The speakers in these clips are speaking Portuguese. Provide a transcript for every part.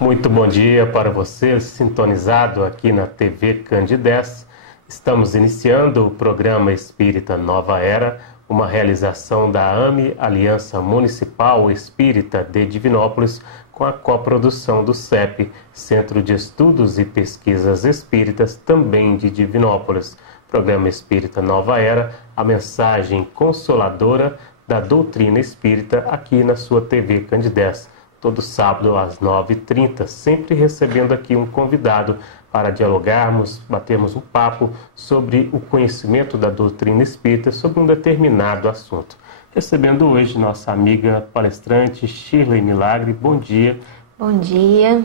Muito bom dia para você, sintonizado aqui na TV Candidez. Estamos iniciando o programa Espírita Nova Era, uma realização da AME, Aliança Municipal Espírita de Divinópolis, com a coprodução do CEP, Centro de Estudos e Pesquisas Espíritas, também de Divinópolis. Programa Espírita Nova Era, a mensagem consoladora da doutrina espírita aqui na sua TV Candidez. Todo sábado às 9h30, sempre recebendo aqui um convidado para dialogarmos, batermos um papo sobre o conhecimento da doutrina espírita sobre um determinado assunto. Recebendo hoje nossa amiga palestrante Shirley Milagre. Bom dia. Bom dia.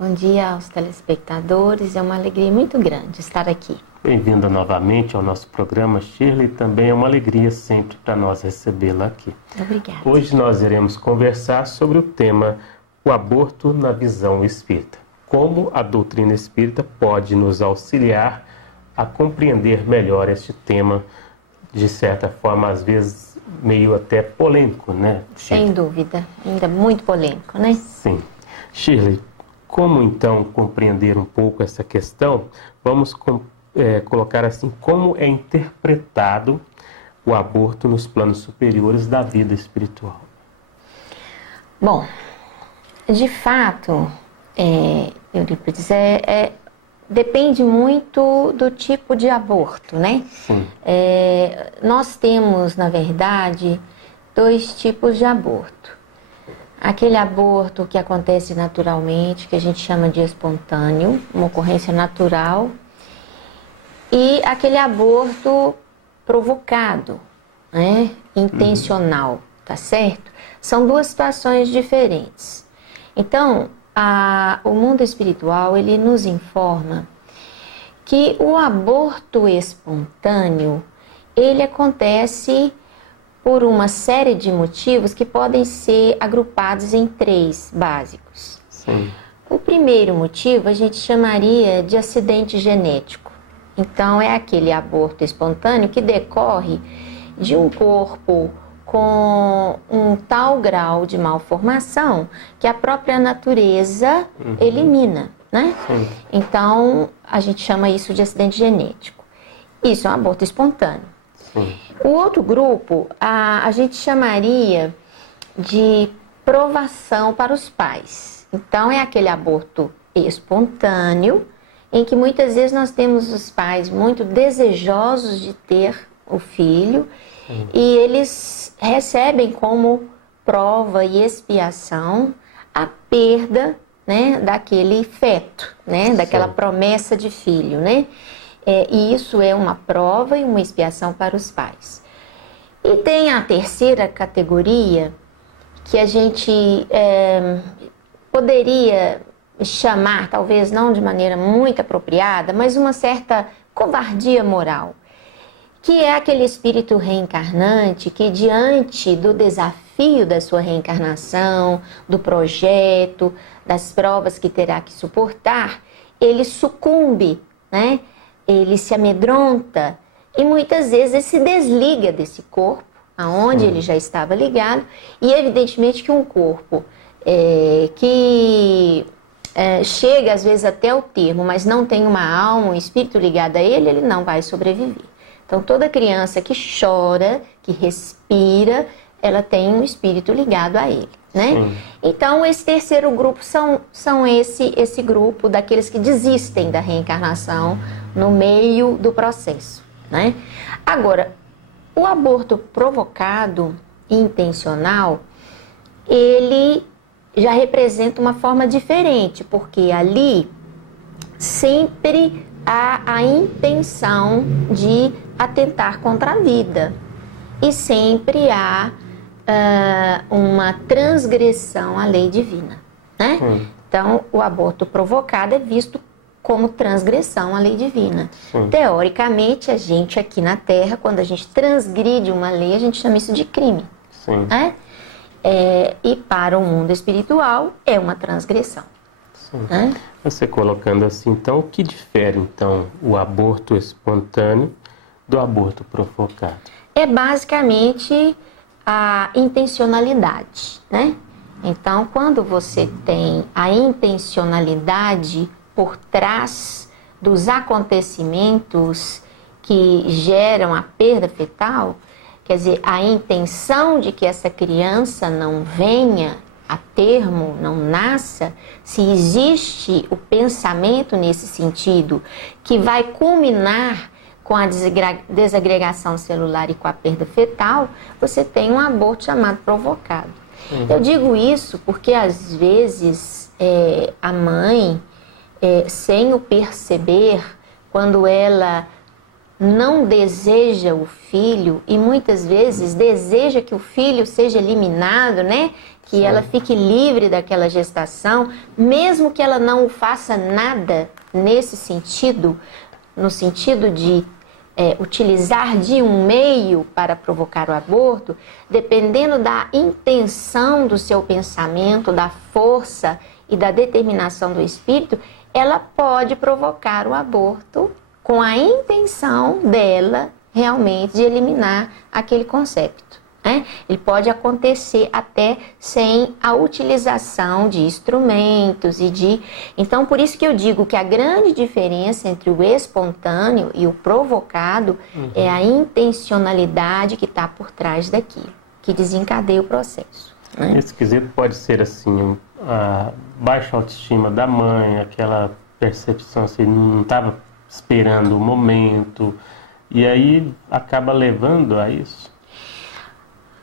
Bom dia aos telespectadores. É uma alegria muito grande estar aqui. Bem-vinda novamente ao nosso programa, Shirley. Também é uma alegria sempre para nós recebê-la aqui. Obrigada. Hoje nós iremos conversar sobre o tema o aborto na visão espírita. Como a doutrina espírita pode nos auxiliar a compreender melhor este tema, de certa forma, às vezes meio até polêmico, né? Sem dúvida, ainda muito polêmico, né? Sim. Shirley, como então compreender um pouco essa questão? Vamos colocar assim, como é interpretado o aborto nos planos superiores da vida espiritual? Bom, de fato, Eurípides, depende muito do tipo de aborto, né? Sim. Nós temos, na verdade, dois tipos de aborto. Aquele aborto que acontece naturalmente, que a gente chama de espontâneo, uma ocorrência natural, e aquele aborto provocado, né? Intencional, tá certo? São duas situações diferentes. Então, o mundo espiritual, ele nos informa que o aborto espontâneo, ele acontece por uma série de motivos que podem ser agrupados em três básicos. Sim. O primeiro motivo a gente chamaria de acidente genético. Então, é aquele aborto espontâneo que decorre de um corpo com um tal grau de malformação que a própria natureza elimina, né? Sim. Então, a gente chama isso de acidente genético. Isso é um aborto espontâneo. Sim. O outro grupo, a gente chamaria de provação para os pais. Então, é aquele aborto espontâneo em que muitas vezes nós temos os pais muito desejosos de ter o filho e eles recebem como prova e expiação a perda, né, daquele feto, né, daquela promessa de filho, né? E isso é uma prova e uma expiação para os pais. E tem a terceira categoria que a gente poderia chamar, talvez não de maneira muito apropriada, mas uma certa covardia moral, que é aquele espírito reencarnante que, diante do desafio da sua reencarnação, do projeto, das provas que terá que suportar, ele sucumbe, né? Ele se amedronta e muitas vezes ele se desliga desse corpo, aonde ele já estava ligado, e evidentemente que um corpo que chega às vezes até o termo, mas não tem uma alma, um espírito ligado a ele, ele não vai sobreviver. Então, toda criança que chora, que respira, ela tem um espírito ligado a ele, né? Sim. Então, esse terceiro grupo são esse grupo daqueles que desistem da reencarnação no meio do processo, né? Agora, o aborto provocado e intencional, ele já representa uma forma diferente, porque ali sempre há a intenção de atentar contra a vida e sempre há uma transgressão à lei divina, né? Então, o aborto provocado é visto como transgressão à lei divina. Teoricamente, a gente aqui na Terra, quando a gente transgride uma lei, a gente chama isso de crime, né? E para o mundo espiritual é uma transgressão. Né? Você colocando assim, então, o que difere então o aborto espontâneo do aborto provocado? É basicamente a intencionalidade, né? Então, quando você tem a intencionalidade por trás dos acontecimentos que geram a perda fetal, quer dizer, a intenção de que essa criança não venha a termo, não nasça, se existe o pensamento nesse sentido, que vai culminar com a desagregação celular e com a perda fetal, você tem um aborto chamado provocado. Eu digo isso porque, às vezes, a mãe, sem o perceber, quando ela não deseja o filho, e muitas vezes deseja que o filho seja eliminado, né? Que ela fique livre daquela gestação, mesmo que ela não faça nada nesse sentido, no sentido de utilizar de um meio para provocar o aborto, dependendo da intenção do seu pensamento, da força e da determinação do espírito, ela pode provocar o aborto com a intenção dela realmente de eliminar aquele concepto. Ele pode acontecer até sem a utilização de instrumentos e de... Então, por isso que eu digo que a grande diferença entre o espontâneo e o provocado é a intencionalidade que está por trás daquilo, que desencadeia o processo. Esse quesito pode ser assim, a baixa autoestima da mãe, aquela percepção assim, não estava esperando o momento, e aí acaba levando a isso.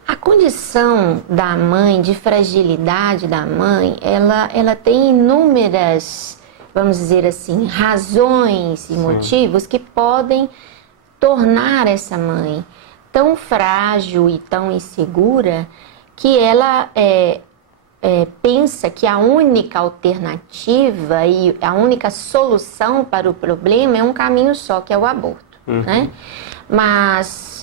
A condição da mãe, de fragilidade da mãe, ela tem inúmeras, vamos dizer assim, razões e motivos que podem tornar essa mãe tão frágil e tão insegura que ela pensa que a única alternativa e a única solução para o problema é um caminho só, que é o aborto, né? Mas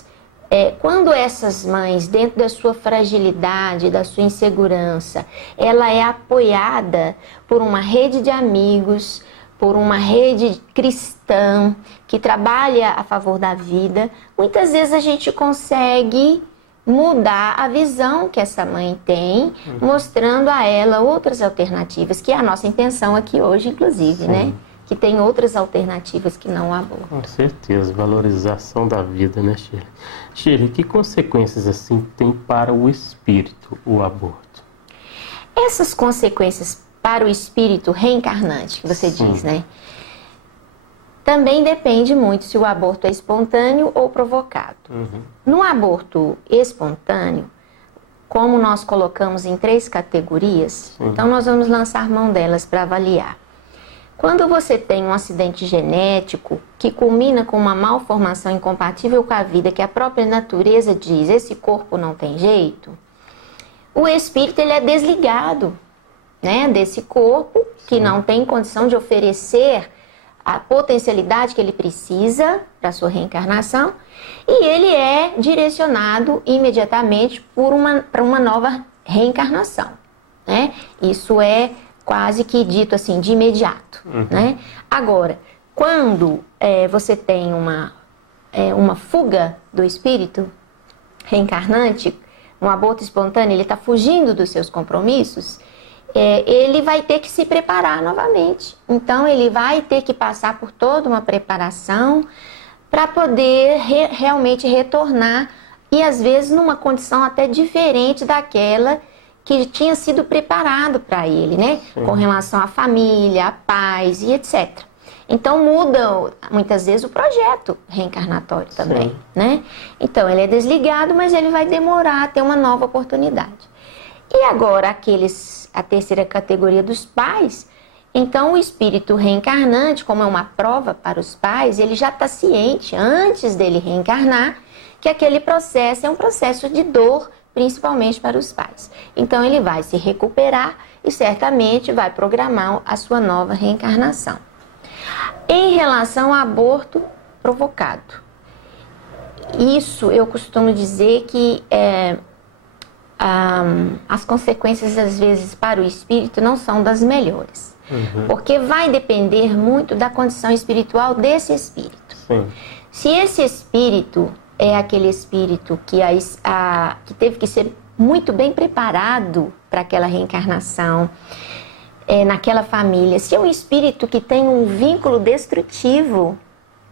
quando essas mães, dentro da sua fragilidade, da sua insegurança, ela é apoiada por uma rede de amigos, por uma rede cristã que trabalha a favor da vida, muitas vezes a gente consegue mudar a visão que essa mãe tem, mostrando a ela outras alternativas, que é a nossa intenção aqui hoje, inclusive, né? Que tem outras alternativas que não o aborto. Com certeza, valorização da vida, né, Shirley? Shirley, que consequências assim tem para o espírito o aborto? Essas consequências para o espírito reencarnante, que você diz, né? Também depende muito se o aborto é espontâneo ou provocado. No aborto espontâneo, como nós colocamos em 3 categorias, então nós vamos lançar mão delas para avaliar. Quando você tem um acidente genético que culmina com uma malformação incompatível com a vida, que a própria natureza diz, esse corpo não tem jeito, o espírito ele é desligado, né, desse corpo que não tem condição de oferecer a potencialidade que ele precisa para a sua reencarnação, e ele é direcionado imediatamente para uma nova reencarnação, né? Isso é quase que dito assim, de imediato, né? Agora, quando você tem uma fuga do espírito reencarnante, um aborto espontâneo, ele está fugindo dos seus compromissos, ele vai ter que se preparar novamente. Então, ele vai ter que passar por toda uma preparação para poder realmente retornar, e às vezes numa condição até diferente daquela que tinha sido preparado para ele, né? Com relação à família, à paz e etc. Então muda muitas vezes o projeto reencarnatório também, né? Então ele é desligado, mas ele vai demorar a ter uma nova oportunidade. E agora a terceira categoria dos pais, então o espírito reencarnante, como é uma prova para os pais, ele já está ciente, antes dele reencarnar, que aquele processo é um processo de dor, principalmente para os pais. Então ele vai se recuperar e certamente vai programar a sua nova reencarnação. Em relação ao aborto provocado, isso eu costumo dizer que as consequências às vezes para o espírito não são das melhores, porque vai depender muito da condição espiritual desse espírito. Se esse espírito é aquele espírito que teve que ser muito bem preparado para aquela reencarnação, naquela família. Se é um espírito que tem um vínculo destrutivo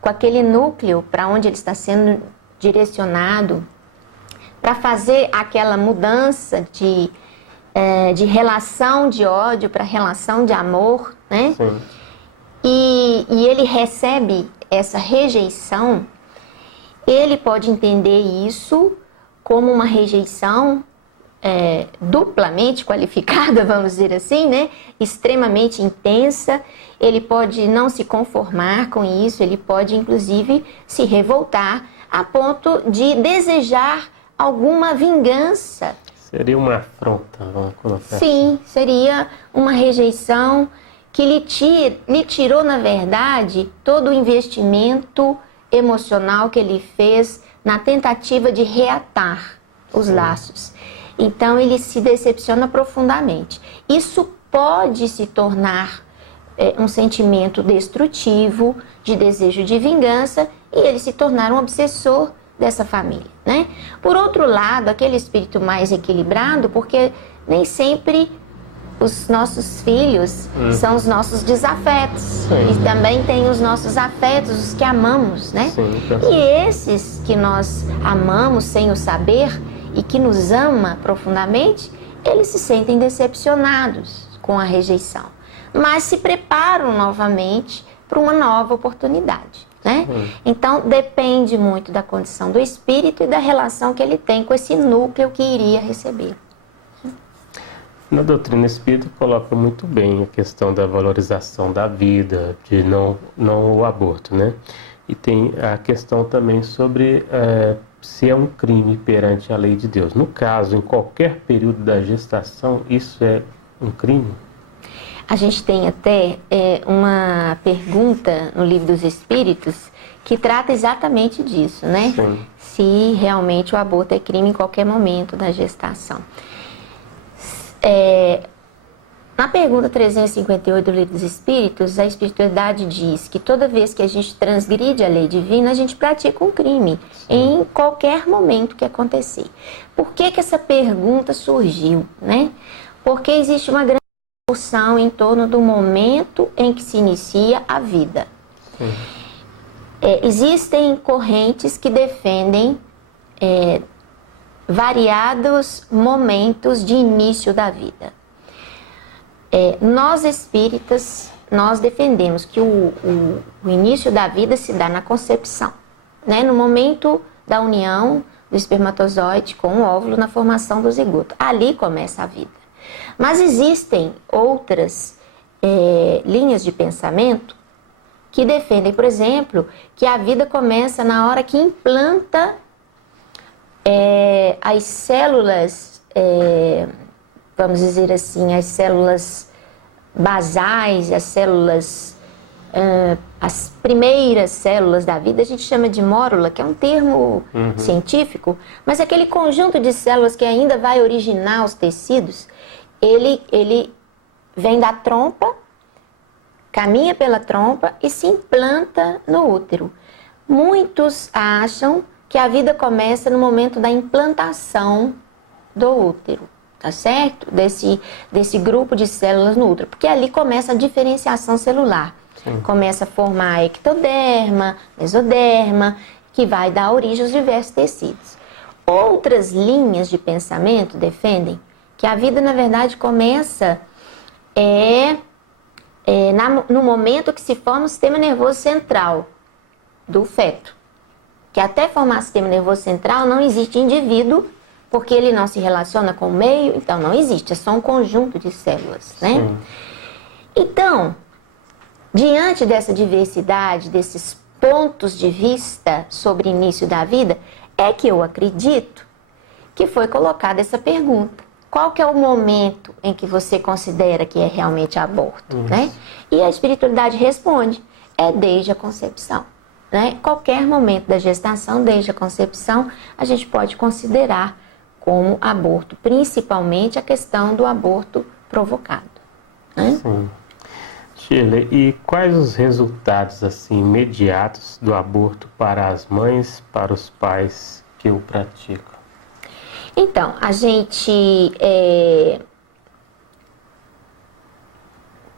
com aquele núcleo para onde ele está sendo direcionado, para fazer aquela mudança de relação de ódio para relação de amor, né? Sim. E ele recebe essa rejeição, ele pode entender isso como uma rejeição duplamente qualificada, vamos dizer assim, né? Extremamente intensa. Ele pode não se conformar com isso, ele pode inclusive se revoltar a ponto de desejar alguma vingança. Seria uma afronta, vamos colocar Sim, assim. seria uma rejeição que lhe tirou, na verdade, todo o investimento emocional que ele fez na tentativa de reatar os laços. Então, ele se decepciona profundamente. Isso pode se tornar um sentimento destrutivo, de desejo de vingança, e ele se tornar um obsessor dessa família, né? Por outro lado, aquele espírito mais equilibrado, porque nem sempre os nossos filhos são os nossos desafetos. Sim. E também tem os nossos afetos, os que amamos, né? Sim, E esses que nós amamos sem o saber e que nos ama profundamente, eles se sentem decepcionados com a rejeição, mas se preparam novamente para uma nova oportunidade, né? Então, depende muito da condição do espírito e da relação que ele tem com esse núcleo que iria receber. Na doutrina espírita coloca muito bem a questão da valorização da vida, de não o aborto, né? E tem a questão também sobre se é um crime perante a lei de Deus. No caso, em qualquer período da gestação, isso é um crime? A gente tem até uma pergunta no Livro dos Espíritos que trata exatamente disso, né? Sim. Se realmente o aborto é crime em qualquer momento da gestação. Na pergunta 358 do Livro dos Espíritos, a espiritualidade diz que toda vez que a gente transgride a lei divina, a gente pratica um crime, em qualquer momento que acontecer. Por que essa pergunta surgiu, né? Porque existe uma grande discussão em torno do momento em que se inicia a vida. Existem correntes que defendem variados momentos de início da vida. Nós espíritas, nós defendemos que o início da vida se dá na concepção, né? No momento da união do espermatozoide com o óvulo, na formação do zigoto. Ali começa a vida. Mas existem outras linhas de pensamento que defendem, por exemplo, que a vida começa na hora que implanta as células, vamos dizer assim, as células basais, as células, as primeiras células da vida, a gente chama de mórula, que é um termo científico, mas aquele conjunto de células que ainda vai originar os tecidos, ele vem da trompa, caminha pela trompa e se implanta no útero. Muitos acham que a vida começa no momento da implantação do útero, tá certo? Desse grupo de células no útero, porque ali começa a diferenciação celular. Começa a formar ectoderma, mesoderma, que vai dar origem aos diversos tecidos. Outras linhas de pensamento defendem que a vida, na verdade, começa no momento que se forma o sistema nervoso central do feto. Que até formar o sistema nervoso central não existe indivíduo, porque ele não se relaciona com o meio, então não existe, é só um conjunto de células, né? Sim. Então, diante dessa diversidade, desses pontos de vista sobre o início da vida, é que eu acredito que foi colocada essa pergunta. Qual que é o momento em que você considera que é realmente aborto, né? E a espiritualidade responde, é desde a concepção, né? Qualquer momento da gestação, desde a concepção, a gente pode considerar como aborto, principalmente a questão do aborto provocado, né? Sim. Shirley, e quais os resultados assim imediatos do aborto para as mães, para os pais que o praticam? Então, a gente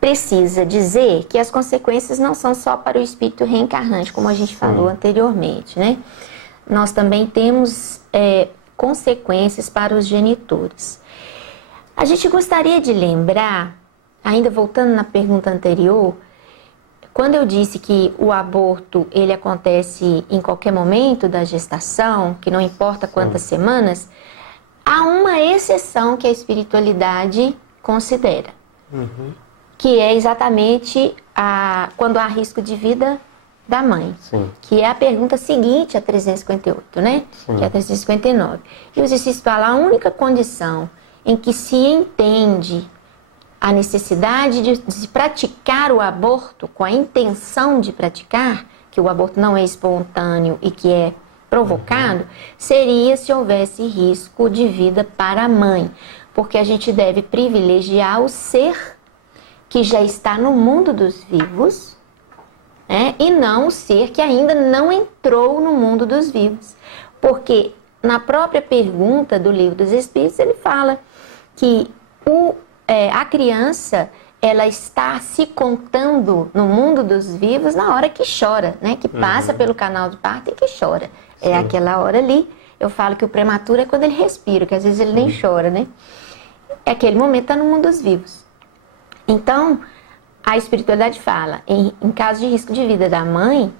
precisa dizer que as consequências não são só para o espírito reencarnante, como a gente falou anteriormente, né? Nós também temos consequências para os genitores. A gente gostaria de lembrar, ainda voltando na pergunta anterior, quando eu disse que o aborto ele acontece em qualquer momento da gestação, que não importa quantas semanas, há uma exceção que a espiritualidade considera, que é exatamente quando há risco de vida da mãe, que é a pergunta seguinte a 358, né? Que é a 359. E os espíritos falam, a única condição em que se entende a necessidade de praticar o aborto com a intenção de praticar, que o aborto não é espontâneo e que é provocado, seria se houvesse risco de vida para a mãe, porque a gente deve privilegiar o ser que já está no mundo dos vivos, né, e não o ser que ainda não entrou no mundo dos vivos, porque na própria pergunta do Livro dos Espíritos ele fala que a criança ela está se contando no mundo dos vivos na hora que chora, né? Que passa pelo canal de parto e que chora. É aquela hora ali. Eu falo que o prematuro é quando ele respira, que às vezes ele nem chora, né? É aquele momento está no mundo dos vivos. Então, a espiritualidade fala, em caso de risco de vida da mãe,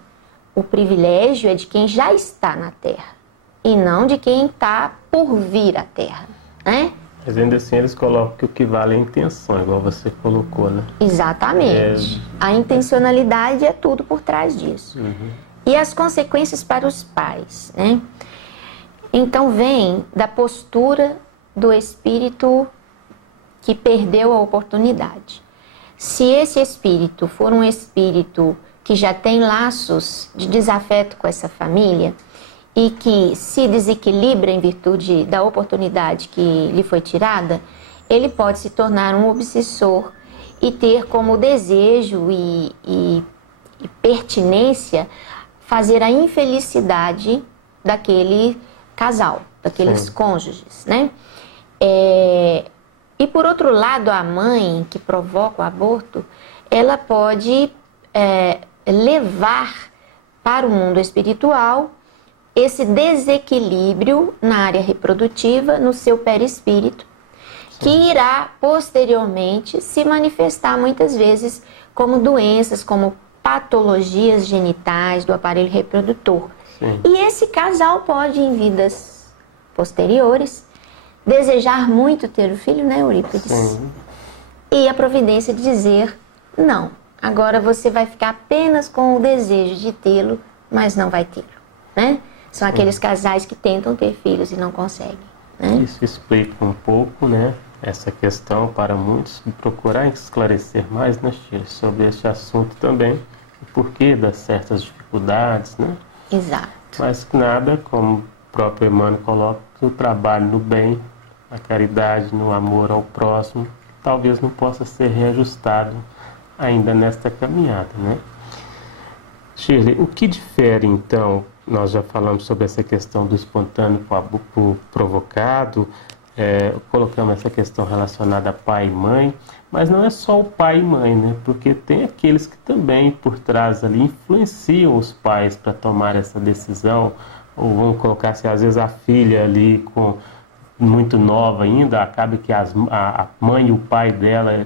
o privilégio é de quem já está na Terra e não de quem está por vir à Terra, né? Mas ainda assim eles colocam que o que vale é a intenção, igual você colocou, né? Exatamente. A intencionalidade é tudo por trás disso. E as consequências para os pais, né? Então vem da postura do espírito que perdeu a oportunidade. Se esse espírito for um espírito que já tem laços de desafeto com essa família e que se desequilibra em virtude da oportunidade que lhe foi tirada, ele pode se tornar um obsessor e ter como desejo e pertinência fazer a infelicidade daquele casal, daqueles cônjuges, né? E por outro lado, a mãe que provoca o aborto, ela pode levar para o mundo espiritual esse desequilíbrio na área reprodutiva, no seu perispírito, que irá posteriormente se manifestar muitas vezes como doenças, como patologias genitais do aparelho reprodutor. E esse casal pode, em vidas posteriores, desejar muito ter o filho, né, Eurípides? E a providência de dizer, não, agora você vai ficar apenas com o desejo de tê-lo, mas não vai tê-lo, né? São aqueles casais que tentam ter filhos e não conseguem, né? Isso explica um pouco, né, essa questão para muitos, procurar esclarecer mais, né, Sheila, sobre este assunto também, o porquê das certas dificuldades, né? Exato. Mas nada, como o próprio Emmanuel coloca, o trabalho no bem, a caridade, no amor ao próximo, talvez não possa ser reajustado ainda nesta caminhada, né? Shirley, o que difere então, nós já falamos sobre essa questão do espontâneo provocado, colocamos essa questão relacionada a pai e mãe, mas não é só o pai e mãe, né? Porque tem aqueles que também por trás ali influenciam os pais para tomar essa decisão, ou vamos colocar assim, às vezes a filha ali muito nova ainda, acaba que a mãe e o pai dela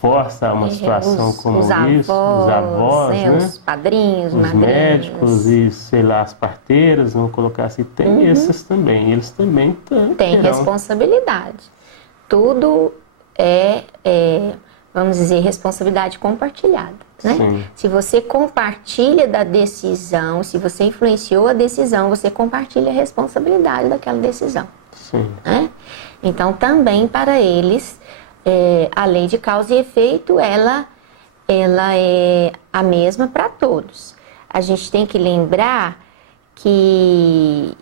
força uma situação como isso, os avós, né? Os padrinhos, os madrinhas, médicos e, sei lá, as parteiras, vamos colocar assim, tem esses também, eles também têm responsabilidade. Tudo vamos dizer, responsabilidade compartilhada, né? Se você compartilha da decisão, se você influenciou a decisão, você compartilha a responsabilidade daquela decisão. Né? Então, também para eles, a lei de causa e efeito, ela é a mesma para todos. A gente tem que lembrar que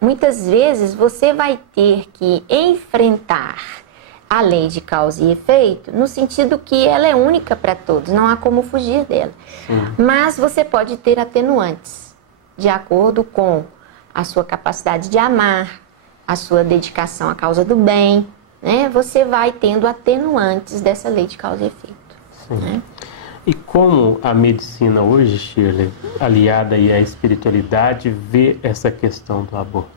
muitas vezes você vai ter que enfrentar a lei de causa e efeito no sentido que ela é única para todos, não há como fugir dela. Mas você pode ter atenuantes de acordo com a sua capacidade de amar, a sua dedicação à causa do bem, né, você vai tendo atenuantes dessa lei de causa e efeito. Né? E como a medicina hoje, Shirley, aliada aí à espiritualidade, vê essa questão do aborto?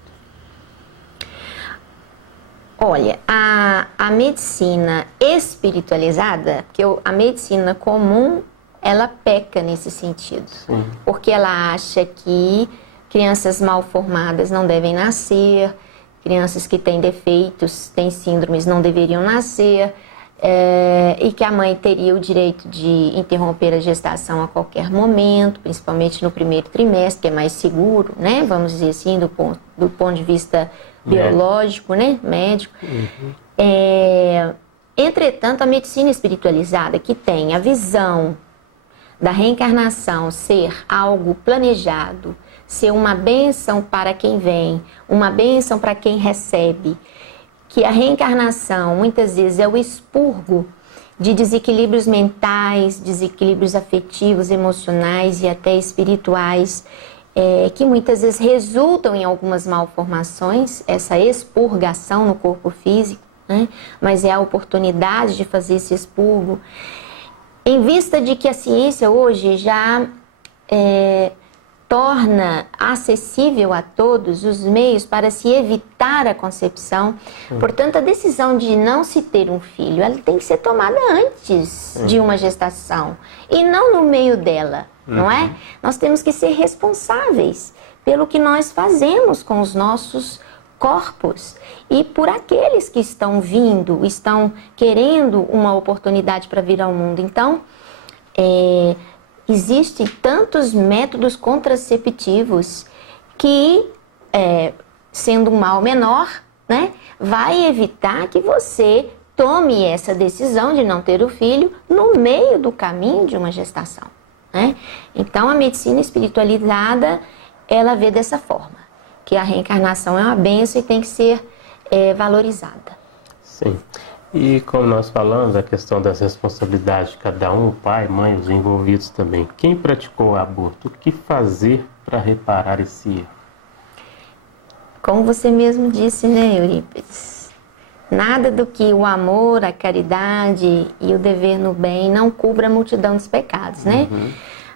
Olha, a medicina espiritualizada, porque a medicina comum, ela peca nesse sentido. Sim. Porque ela acha que crianças mal formadas não devem nascer, crianças que têm defeitos, têm síndromes, não deveriam nascer, e que a mãe teria o direito de interromper a gestação a qualquer momento, principalmente no primeiro trimestre, que é mais seguro, né? Vamos dizer assim, do ponto de vista biológico, né? Médico. Entretanto, a medicina espiritualizada, que tem a visão da reencarnação ser algo planejado, ser uma bênção para quem vem, uma bênção para quem recebe, que a reencarnação muitas vezes é o expurgo de desequilíbrios mentais, desequilíbrios afetivos, emocionais e até espirituais, que muitas vezes resultam em algumas malformações, essa expurgação no corpo físico, né? Mas é a oportunidade de fazer esse expurgo. Em vista de que a ciência hoje já torna acessível a todos os meios para se evitar a concepção. Portanto, a decisão de não se ter um filho, ela tem que ser tomada antes de uma gestação e não no meio dela, não é? Nós temos que ser responsáveis pelo que nós fazemos com os nossos corpos e por aqueles que estão vindo, estão querendo uma oportunidade para vir ao mundo. Então, existem tantos métodos contraceptivos que, sendo um mal menor, né, vai evitar que você tome essa decisão de não ter o filho no meio do caminho de uma gestação. Né? Então, a medicina espiritualizada, ela vê dessa forma, que a reencarnação é uma bênção e tem que ser valorizada. Sim. E como nós falamos, a questão das responsabilidades de cada um, o pai, mãe, os envolvidos também. Quem praticou o aborto, o que fazer para reparar esse erro? Como você mesmo disse, né, Eurípides? Nada do que o amor, a caridade e o dever no bem não cubra a multidão dos pecados, né?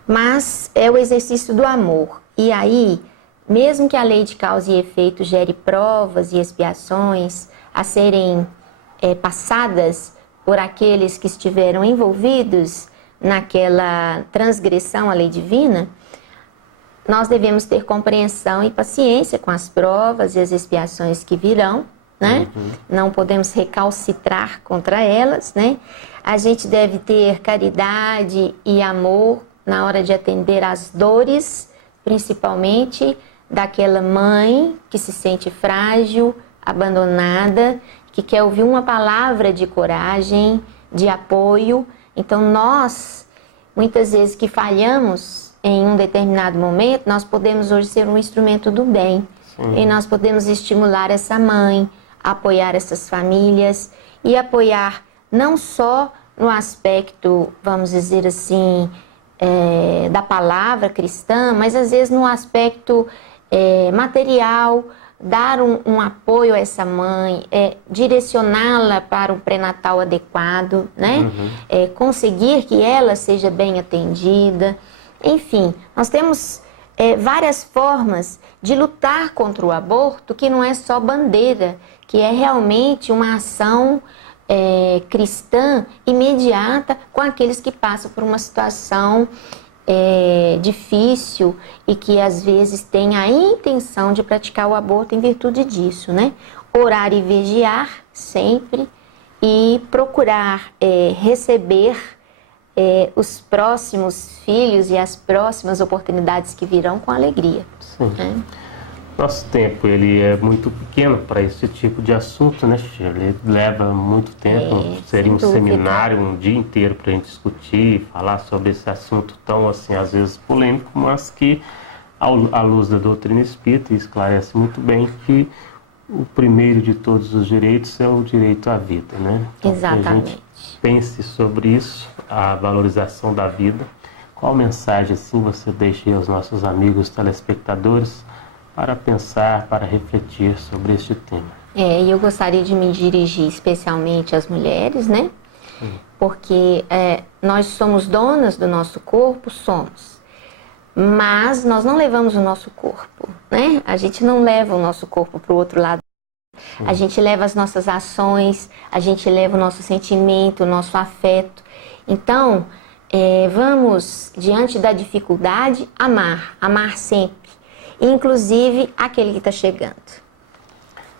Mas é o exercício do amor. E aí, mesmo que a lei de causa e efeito gere provas e expiações a serem passadas por aqueles que estiveram envolvidos naquela transgressão à lei divina, nós devemos ter compreensão e paciência com as provas e as expiações que virão, né? Não podemos recalcitrar contra elas, né? A gente deve ter caridade e amor na hora de atender às dores, principalmente daquela mãe que se sente frágil, abandonada, que quer ouvir uma palavra de coragem, de apoio. Então nós, muitas vezes que falhamos em um determinado momento, nós podemos hoje ser um instrumento do bem. E nós podemos estimular essa mãe, apoiar essas famílias e apoiar não só no aspecto, vamos dizer assim, da palavra cristã, mas às vezes no aspecto material, dar um apoio a essa mãe, direcioná-la para o pré-natal adequado, né? Conseguir que ela seja bem atendida. Enfim, nós temos várias formas de lutar contra o aborto, que não é só bandeira, que é realmente uma ação cristã imediata com aqueles que passam por uma situação difícil e que às vezes tem a intenção de praticar o aborto em virtude disso, né? Orar e vigiar sempre e procurar receber os próximos filhos e as próximas oportunidades que virão com alegria. Sim. Né? Nosso tempo ele é muito pequeno para esse tipo de assunto, né, Shirley? Ele leva muito tempo, seria um seminário, um dia inteiro para a gente discutir, falar sobre esse assunto tão, assim, às vezes polêmico, mas que, à luz da doutrina espírita, esclarece muito bem que o primeiro de todos os direitos é o direito à vida, né? Então, exatamente. Que a gente pense sobre isso, a valorização da vida. Qual mensagem, assim, você deixa aos nossos amigos telespectadores para pensar, para refletir sobre este tema? E eu gostaria de me dirigir especialmente às mulheres, né? Porque nós somos donas do nosso corpo, somos. Mas nós não levamos o nosso corpo, né? A gente não leva o nosso corpo para o outro lado. A gente leva as nossas ações, a gente leva o nosso sentimento, o nosso afeto. Então, vamos, diante da dificuldade, amar sempre. Inclusive aquele que está chegando.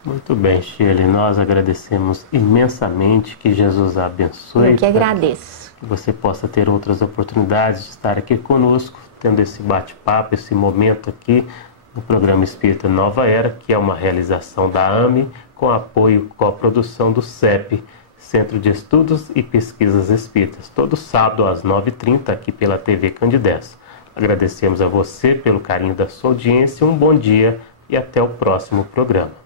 Muito bem, Shirley, nós agradecemos imensamente, que Jesus a abençoe. Eu que agradeço. Que você possa ter outras oportunidades de estar aqui conosco, tendo esse bate-papo, esse momento aqui no programa Espírita Nova Era, que é uma realização da AME, com apoio, coprodução do CEP, Centro de Estudos e Pesquisas Espíritas, todo sábado às 9h30 aqui pela TV Candidez. Agradecemos a você pelo carinho da sua audiência, um bom dia e até o próximo programa.